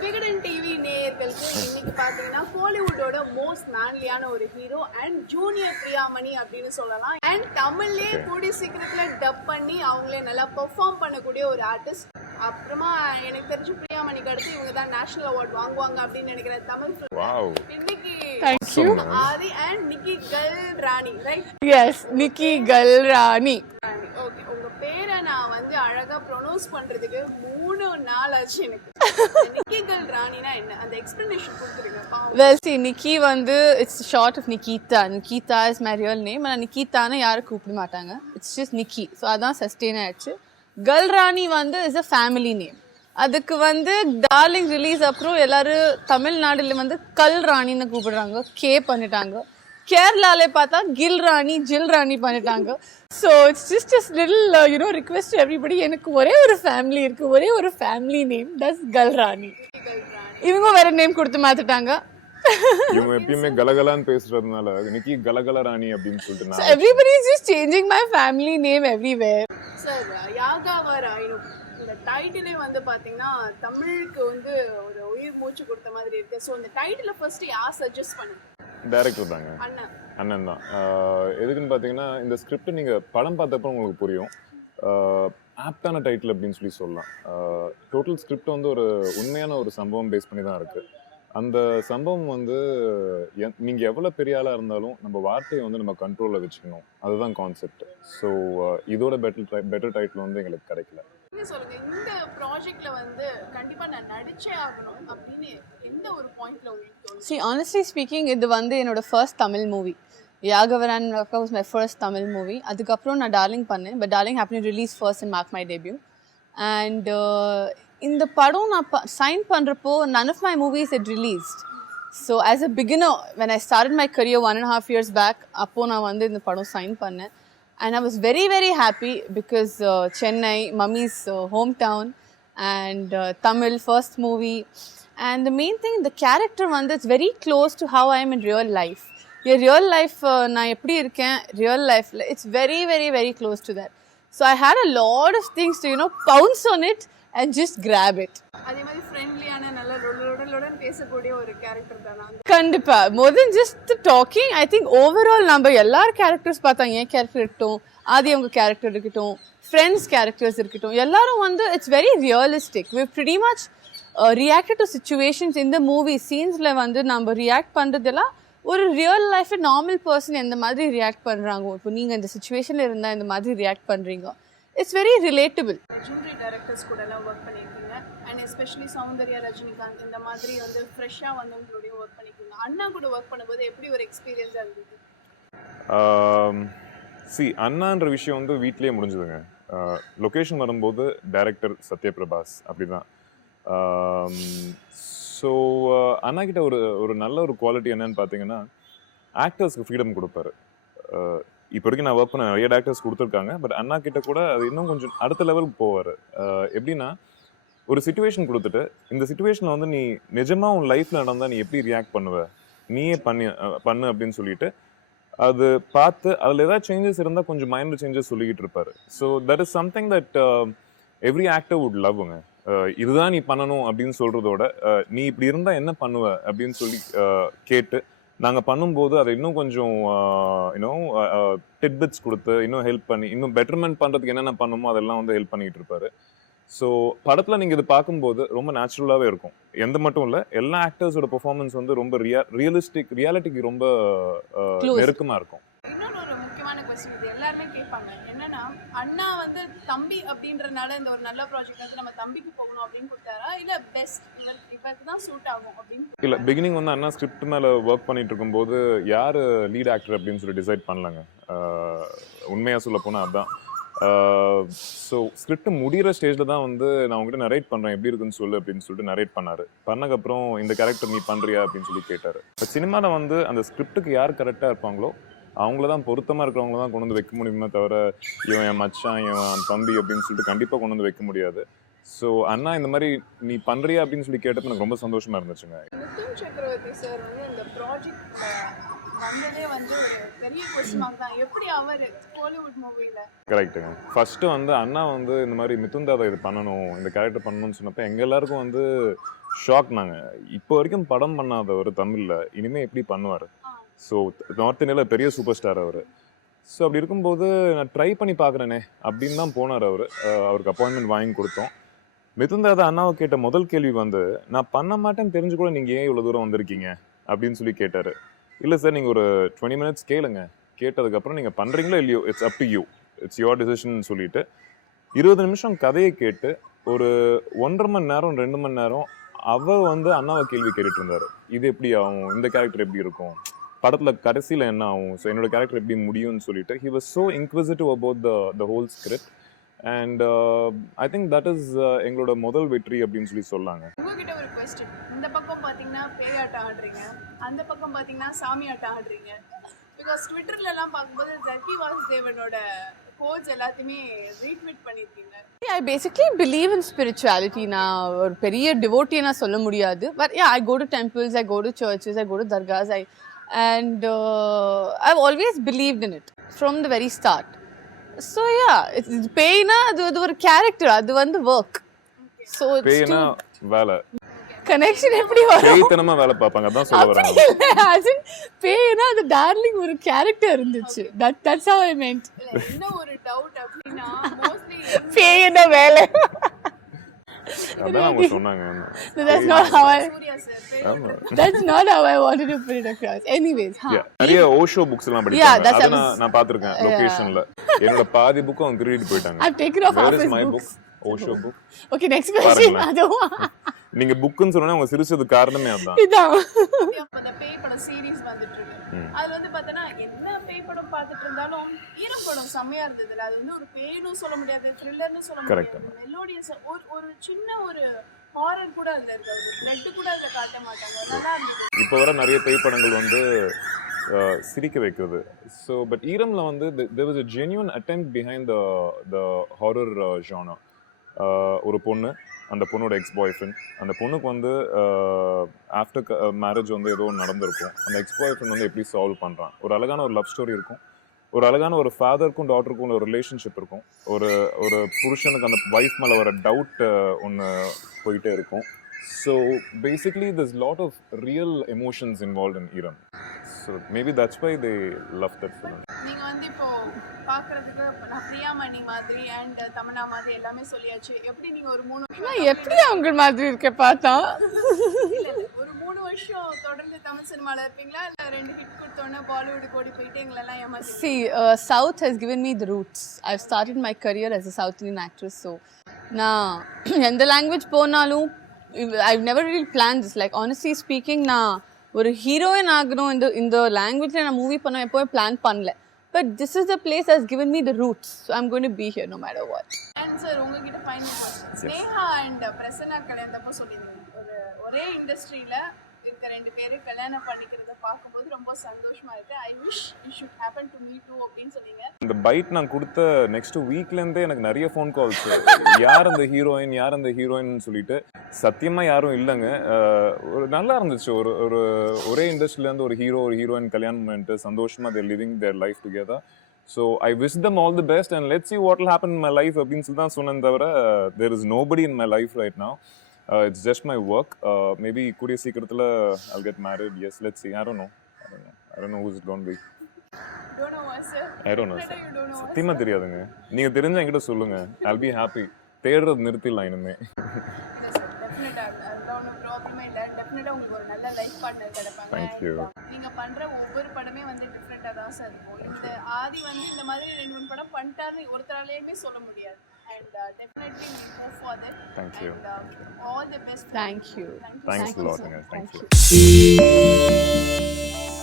Vikatan TV நேயர்களுக்கு இன்னைக்கு பாத்தீங்கன்னா கோலிவுட்டோட மோஸ்ட் மேன்லியான ஒரு ஹீரோ அண்ட் ஜூனியர் பிரியாமணி அப்படின்னு சொல்லலாம். அண்ட் தமிழ்லேயே கூடிய சீக்கிரத்தில் டப் பண்ணி அவங்களே நல்லா பெர்ஃபார்ம் பண்ணக்கூடிய ஒரு ஆர்டிஸ்ட் அப்புறமா எனக்கு தெரிஞ்சு பிரியாமணிக்கு அடுத்து இவங்க தான் நேஷனல் அவார்ட் வாங்குவாங்க அப்படின்னு நினைக்கிறேன் தமிழ் இன்னைக்கு Thank you. Aadhi and Nikki Galrani right yes Nikki Galrani. Rani okay உங்க பேரை நான் வந்து அழகா ப்ரொனவுன்ஸ் பண்றதுக்கு மூணு நாள் ஆச்சு எனக்கு. நிக்கி கல் ராணினா என்ன? அந்த எக்ஸ்பிளனேஷன் கொடுத்துருங்க. வெல் சி நிக்கி வந்து it's short of Nikita. Nikita is my real name ஆனால் நிக்கிதான்னு யாரும் கூப்பிட மாட்டாங்க. It's just Nikki. ஸோ அதான் சஸ்டெயின் ஆயிடுச்சு. கல்ராணி வந்து இஸ் அ ஃபேமிலி நேம் அதுக்கு வந்து டார்லிங் ரிலீஸ் அப்புறம் எல்லாரும் தமிழ்நாடுல வந்து கல் ராணின்னு கூப்பிடுறாங்க. கே பண்ணிட்டாங்க. கேரளால பார்த்தா கில் ராணி ஜில் ராணி பண்ணிட்டாங்க. So it's just just little you know request everybody எனக்கு ஒரே ஒரு ஃபேமிலி இருக்கு. ஒரே ஒரு ஃபேமிலி நேம் தஸ் கல் ராணி இவங்க வேற நேம் கொடுத்து மாத்திட்டாங்க. இவங்க எப்பயுமே கலகலான்னு பேசுறதுனால இன்னைக்கு கலகல ராணி அப்படின்னு சொல்லிட்டு everybody is just changing my family name everywhere. Sir யாகாவர்? ஆயிரும் இந்த டைட்டிலே வந்து பாத்தீங்கன்னா தமிழுக்கு வந்து ஒரு உயிர் மூச்சு கொடுத்த மாதிரி இருக்கு. ஸோ இந்த டைட்டில ஃபர்ஸ்ட் யார் சஜஸ்ட் பண்ணு? டைரக்டர் தாங்க. அண்ணன். அண்ணன் தான். எதுக்குன்னு பார்த்தீங்கன்னா இந்த ஸ்கிரிப்ட் நீங்க படம் பார்த்தப்ப உங்களுக்கு புரியும். ஆப்டான டைட்டில் அப்படின்னு சொல்லி சொல்லலாம். டோட்டல் ஸ்கிரிப்ட் வந்து ஒரு உண்மையான ஒரு சம்பவம் பேஸ் பண்ணி தான் இருக்கு. அந்த சம்பவம் வந்து எ- நீங்க எவ்வளவு பெரிய ஆளா இருந்தாலும் நம்ம வார்த்தையை வந்து நம்ம கண்ட்ரோல்ல வச்சுக்கணும். அதுதான் கான்செப்ட் ஸோ இதோட பெட்டர் பெட்டர் டைட்டில் வந்து எங்களுக்கு கிடைக்கல. சொல்லுங்க இந்த ப்ராஜெக்ட்ல வந்து கண்டிப்பா நான் நடிச்சே ஆகணும் அப்படின்னு எந்த ஒரு பாயிண்ட்ல உங்களுக்கு See, honestly speaking, இது வந்து என்னோட first Tamil movie யாகவரான் was my first Tamil movie அதுக்கப்புறம் நான் டார்லிங் பண்ணேன் but Darling happen release first and mark my debut and இந்த படம் நான் சைன் பண்ணுறப்போ none of my movies it released so as a beginner when I start my career one and half years back அப்போது நான் வந்து இந்த படம் sign பண்ணேன். And I was very very happy because Chennai mummy's home town and Tamil first movie and the main thing இந்த character வந்து it's very close to how I am in real life N real life நான் எப்படி இருக்கேன்? Real லைஃப்பில் it's very very very close to that so I had a lot of things to you know bounce on it and just grab it அதே மாதிரி ஃப்ரெண்ட்லியான நல்ல ரொடலுடன் பேசக்கூடிய ஒரு character தானா. கண்டிப்பா. More then just talking I think overall நம்ம எல்லார் characters பார்த்தாங்க என் கேரக்டர் இருக்கட்டும் ஆதி அவங்க கேரக்டர் இருக்கட்டும் ஃப்ரெண்ட்ஸ் கேரக்டர்ஸ் இருக்கட்டும் எல்லாரும் வந்து it's very realistic we pretty much reacted to situations இந்த மூவி சீன்ஸில் வந்து நம்ம ரியாக்ட் பண்ணுறதெல்லாம் ஒரு ரியல் லைஃப் நார்மல் பர்சன் எந்த மாதிரி ரியாக்ட் பண்ணுறாங்க இப்போ நீங்கள் இந்த சுச்சுவேஷனில் இருந்தால் இந்த மாதிரி ரியாக்ட் பண்ணுறீங்க it's very relatable jury directors கூட எல்லாம் ஒர்க் பண்ணியிருக்கீங்க அண்ட் எஸ்பெஷலி சௌந்தர்யா ரஜினிகாந்த் இந்த மாதிரி வந்து ஃப்ரெஷ்ஷாக வந்தவங்களோடய ஒர்க் பண்ணியிருக்கீங்க அண்ணா கூட ஒர்க் பண்ணும்போது எப்படி ஒரு எக்ஸ்பீரியன்ஸாக இருந்தது? சி அண்ணான்ற விஷயம் வந்து வீட்லயே முடிஞ்சதுங்க. லொக்கேஷன் வரும்போது டைரக்டர் சத்யபிரபாஸ் அப்படிதான். ஸோ அண்ணா கிட்ட ஒரு ஒரு நல்ல ஒரு குவாலிட்டி என்னன்னு பார்த்தீங்கன்னா ஆக்டர்ஸ்க்கு ஃப்ரீடம் கொடுப்பாரு. இப்போ வரைக்கும் நான் ஒர்க் பண்ண நிறைய டேரக்டர்ஸ் கொடுத்துருக்காங்க. பட் அண்ணா கிட்ட கூட அது இன்னும் கொஞ்சம் அடுத்த லெவலுக்கு போவார். எப்படின்னா ஒரு சுச்சுவேஷன் கொடுத்துட்டு இந்த சுச்சுவேஷனில் வந்து நீ நிஜமாக உன் லைஃப்பில் நடந்தால் நீ எப்படி ரியாக்ட் பண்ணுவ? நீயே பண்ணி பண்ணு அப்படின்னு சொல்லிட்டு அது பார்த்து அதில் ஏதாவது சேஞ்சஸ் இருந்தால் கொஞ்சம் மைண்ட் சேஞ்சஸ் சொல்லிக்கிட்டு இருப்பார். So that is something that every actor would லவ்ங்க இதுதான் நீ பண்ணணும் அப்படின்னு சொல்கிறதோட நீ இப்படி இருந்தால் என்ன பண்ணுவ? அப்படின்னு சொல்லி கேட்டு நாங்கள் பண்ணும்போது அதை இன்னும் கொஞ்சம் இன்னும் டிட்பிட்ஸ் கொடுத்து இன்னும் ஹெல்ப் பண்ணி இன்னும் பெட்டர்மெண்ட் பண்ணுறதுக்கு என்னென்ன பண்ணுமோ அதெல்லாம் வந்து ஹெல்ப் பண்ணிட்டு இருப்பாரு. ஸோ படத்தில் நீங்கள் இது பார்க்கும்போது ரொம்ப நேச்சுரலாகவே இருக்கும். எந்த மட்டும் இல்லை எல்லா ஆக்டர்ஸோட பெர்ஃபார்மன்ஸ் வந்து ரொம்ப ரியா ரியலிஸ்டிக் ரியாலிட்டிக்கு ரொம்ப அஹ், Close. நெருக்கமா இருக்கும். கொஸ்டின் இது எல்லாருமே கேட்பாங்க. என்னன்னா அண்ணா வந்து தம்பி அப்படின்றனால இந்த ஒரு நல்ல ப்ராஜெக்ட் வந்து நம்ம தம்பிக்கு போகணும் அப்படின்னு கொடுத்தாரா? இல்ல பெஸ்ட் இவருக்கு தான் சூட் ஆகும் அப்படின்னு இல்ல பிகினிங் வந்து அண்ணா ஸ்கிரிப்ட் மேல ஒர்க் பண்ணிட்டு இருக்கும்போது யாரு லீட் ஆக்டர் அப்படின்னு சொல்லி டிசைட் பண்ணலங்க. உண்மையாக உண்மையா சொல்ல போனா அதான். ஸோ ஸ்கிரிப்ட் முடிகிற ஸ்டேஜில் தான் வந்து நான் உங்ககிட்ட நரேட் பண்ணுறேன் எப்படி இருக்குன்னு சொல்லு அப்படின்னு சொல்லிட்டு நரேட் பண்ணார். பண்ணக்கப்புறம் இந்த கேரக்டர் நீ பண்ணுறியா அப்படின்னு சொல்லி கேட்டார். இப்போ சினிமாவில் வந்து அந்த ஸ்கிரிப்டுக்கு யார் கரெக்டாக இருப்பாங்களோ அவங்கள தான் பொருத்தமாக இருக்கிறவங்கள தான் கொண்டு வந்து வைக்க முடியுமே தவிர இவன் என் மச்சான் இவன் தம்பி அப்படின்னு சொல்லிட்டு கண்டிப்பாக கொண்டு வந்து வைக்க முடியாது. ஸோ அண்ணா இந்த மாதிரி நீ பண்றியா அப்படின்னு சொல்லி கேட்டப்ப எனக்கு ரொம்ப சந்தோஷமா இருந்துச்சுங்க. மிதுன் சக்கரவர்த்தி சார் வந்து இந்த ப்ராஜெக்ட் வந்ததே வந்து ஒரு பெரிய கொஸ்டின் மார்க் தான். எப்படி அவர் கோலிவுட் மூவில கரெக்ட்டுங்க ஃபர்ஸ்ட் வந்து அண்ணா வந்து இந்த மாதிரி மிதுன் தாதா இது பண்ணணும் இந்த கேரக்டர் பண்ணணும்னு சொன்னப்ப எங்க எல்லாருக்கும் வந்து ஷாக் நாங்க. இப்போ வரைக்கும் படம் பண்ணாதவர் தமிழ்ல இனிமே எப்படி பண்ணுவார்? ஸோ நார்த் இந்தியாவில் பெரிய சூப்பர் ஸ்டார் அவர். ஸோ அப்படி இருக்கும்போது நான் ட்ரை பண்ணி பார்க்குறேனே அப்படின்னு தான் போனார் அவர். அவருக்கு அப்பாயின்மெண்ட் வாங்கி கொடுத்தோம். மிதுந்தா அதை அண்ணாவை கேட்ட முதல் கேள்வி வந்து நான் பண்ண மாட்டேன்னு தெரிஞ்சு கூட நீங்கள் ஏன் இவ்வளோ தூரம் வந்திருக்கீங்க? அப்படின்னு சொல்லி கேட்டார். இல்லை சார் நீங்கள் ஒரு டுவெண்ட்டி மினிட்ஸ் கேளுங்க. கேட்டதுக்கப்புறம் நீங்கள் பண்ணுறீங்களோ இல்லையோ it's up to you it's your decision சொல்லிட்டு. இருபது நிமிஷம் கதையை கேட்டு ஒரு ஒன்றரை மணி நேரம் ரெண்டு மணி நேரம் அவ வந்து அண்ணாவை கேள்வி கேட்டுட்டு இருந்தார். இது எப்படி ஆகும்? இந்த கேரக்டர் எப்படி இருக்கும்? படத்துல கடைசியில என்ன ஆகும்? ஸோ என்னோட கேரக்டர் எப்படி முடியும்னு சொல்லிட்டு he was so inquisitive about the the whole script and I think that is எங்களோட முதல் வெற்றி அப்படின்னு சொல்லி சொல்லாங்க உங்ககிட்ட ஒரு கொஸ்டின் இந்த பக்கம் பாத்தீங்கன்னா பேயாட்டம் ஆடுறீங்க. அந்த பக்கம் பாத்தீங்கன்னா சாமி ஆட்டம் ஆடுறீங்க. பிகாஸ் ட்விட்டர்ல எல்லாம் பார்க்கும்போது ஜக்கி வாசுதேவனோட கோச் எல்லாத்தையுமே ரீட்வீட் பண்ணிருக்கீங்க I basically believe in spirituality நான் ஒரு பெரிய டிவோட்டி நான் சொல்ல முடியாது. But I go to temples I go to churches I go to dargahs I and I always believe in it from the very start so yeah it's பேய்னா அது அது ஒரு கேரக்டர் அது வந்து ஒர்க் ஸோ பேய்னா வேலை. கனெக்ஷன் எப்படி வரும்? பேய்த்தனமா வேலை பார்ப்பாங்க அதான் சொல்ல வராங்க. இல்லை அது பேய்னா அது டார்லிங் ஒரு கேரக்டர் இருந்துச்சு. That that's how I meant இல்ல என்ன ஒரு டவுட் அப்படின்னா மோஸ்ட்லி பேய்னா வேலை. அதான் அவங்க சொன்னாங்க that's not how I Suriya sir ஆமா that's not how I wanted to put it across anyways huh. Yeah, நிறைய ஓஷோ புக்ஸ் எல்லாம் Yeah, படிப்பாங்க that's அதை what I நான் was- நான் பாத்திருக்கேன் லொகேஷன்ல என்னோட பாதி புக்கும் அவங்க திருடிட்டு போயிட்டாங்க I've taken off Where half is his my books. book? Osho book Okay, next question. பாருங்களேன். நீங்க புக்குன்னு சொன்னா அவங்க சிரிச்சது காரணமே அதான். இதான். அப்ப இந்த பேய் படம் சீரிஸ் வந்துட்டு இருக்கு. அதுல வந்து பார்த்தோன்னா என்ன பேய் படம் பார்த்துட்டு இருந்தாலும் ஈரம் படம் செம்மையா இருந்ததுல. அது வந்து ஒரு பேய்னு சொல்ல முடியாது த்ரில்லர்னு சொல்ல. முடியாது. மெலோடியஸ் ஒரு ஒரு சின்ன ஒரு ஹாரர் கூட அதுல இருக்காது. பிளட் கூட அதுல காட்ட மாட்டாங்க. நல்லா இருந்தது. இப்போ வர நிறைய பேய் படங்கள் வந்து சிரிக்க வைக்கிறது. ஸோ பட் ஈரம்ல வந்து there was a genuine attempt behind the the horror genre ஒரு பொண்ணு அந்த பொண்ணோட எக்ஸ் பாய் ஃப்ரெண்ட் அந்த பொண்ணுக்கு வந்து ஆஃப்டர் மேரேஜ் வந்து ஏதோ ஒன்று நடந்திருக்கும். அந்த எக்ஸ் பாய் ஃப்ரெண்ட் வந்து எப்படி சால்வ் பண்ணுறான் ஒரு அழகான ஒரு லவ் ஸ்டோரி இருக்கும். ஒரு அழகான ஒரு ஃபாதருக்கும் டாட்டருக்கும் ஒரு ரிலேஷன்ஷிப் இருக்கும். ஒரு ஒரு புருஷனுக்கு அந்த வைஃப் மேலே வர டவுட் ஒன்று போயிட்டே இருக்கும். So basically this lot of real emotions involve in Eeram so maybe that's why they love that film நீங்க வந்து இப்போ பாக்குறதுக்கு நான் பிரியாமணி மாதிரி அண்ட் தமன்னா மாதிரி எல்லாமே சொல்லியாச்சு. எப்படி நீங்க ஒரு மூணு எப்படி அவங்க மாதிரி இருக்க பார்த்தா? ஒரு மூணு வருஷம் தொடர்ந்து தமிழ் சினிமால இருப்பீங்களா? இல்ல ரெண்டு ஹிட் கொடுத்தோன்னே பாலிவுட் ஓடி போயிட்டு எங்களெல்லாம் See, uh, South has given me the roots. I've started my career as a South Indian actress, so நான் எந்த லாங்குவேஜ் போனாலும் I've never real plan this like honestly speaking நான் ஒரு ஹீரோயின் ஆகணும். இந்த இந்த லாங்குவேஜில் நான் மூவி பண்ண எப்போவும் பிளான் பண்ணல. But this is the place has given me the roots so i'm going to be here no matter what. And sir உங்ககிட்ட ஃபைனல் ஸ்னேஹா அண்ட் பிரசன்னா கல்யாணத்தப்போ சொல்லியிருந்தீங்க. ஒரு ஒரே இண்டஸ்ட்ரியில இருக்க ரெண்டு பேரும் கல்யாணம் பண்ணிக்கிறத பார்க்கும்போது ரொம்ப சந்தோஷமா இருக்கு. I wish it should happen to me too அப்படின்னு சொன்னீங்க. இந்த பைட் நான் கொடுத்த நெக்ஸ்ட் வீக்லேருந்தே எனக்கு நிறைய ஃபோன் கால்ஸ் யார் அந்த ஹீரோயின் யார் அந்த ஹீரோயின் சொல்லிட்டு சத்தியமாக யாரும் இல்லைங்க. ஒரு நல்லா இருந்துச்சு. ஒரு ஒரு ஒரே இண்டஸ்ட்ரியிலேருந்து ஒரு ஹீரோ ஒரு ஹீரோயின் கல்யாணம் பண்ணிட்டு சந்தோஷமாக there living their life together so I wish them all the best and let's see what happen my life அப்படின்னு சொல்லி தான் சொன்னேன் தவிர there is nobody in my life right நான் it's just my work maybe கூடிய சீக்கிரத்தில் I'll get married. Yes let's see. I don't know. I don't know. I don't know who's it going to be don't know sir I don't know. You don't know சத்தியமா தெரியாதுங்க. நீங்க தெரிஞ்ச என்கிட்ட சொல்லுங்க. I'll be happy. தேடுறது நிறுத்திடலாம் இனிமே. Uh, நீங்க பண்ற ஒவ்வொரு படமே வந்து டிஃப்ரெண்ட்டாக தான் சார் இருக்கும் இந்த ஆதி வந்து இந்த மாதிரி ரெண்டு மூணு படம் பண்ணிட்டாருன்னு ஒருத்தராலேயுமே சொல்ல முடியாது. and uh, definitely we go for that. Thank you. And, uh, all the best. Thank you. Thank you. Thanks a lot, Thank you. Thank you.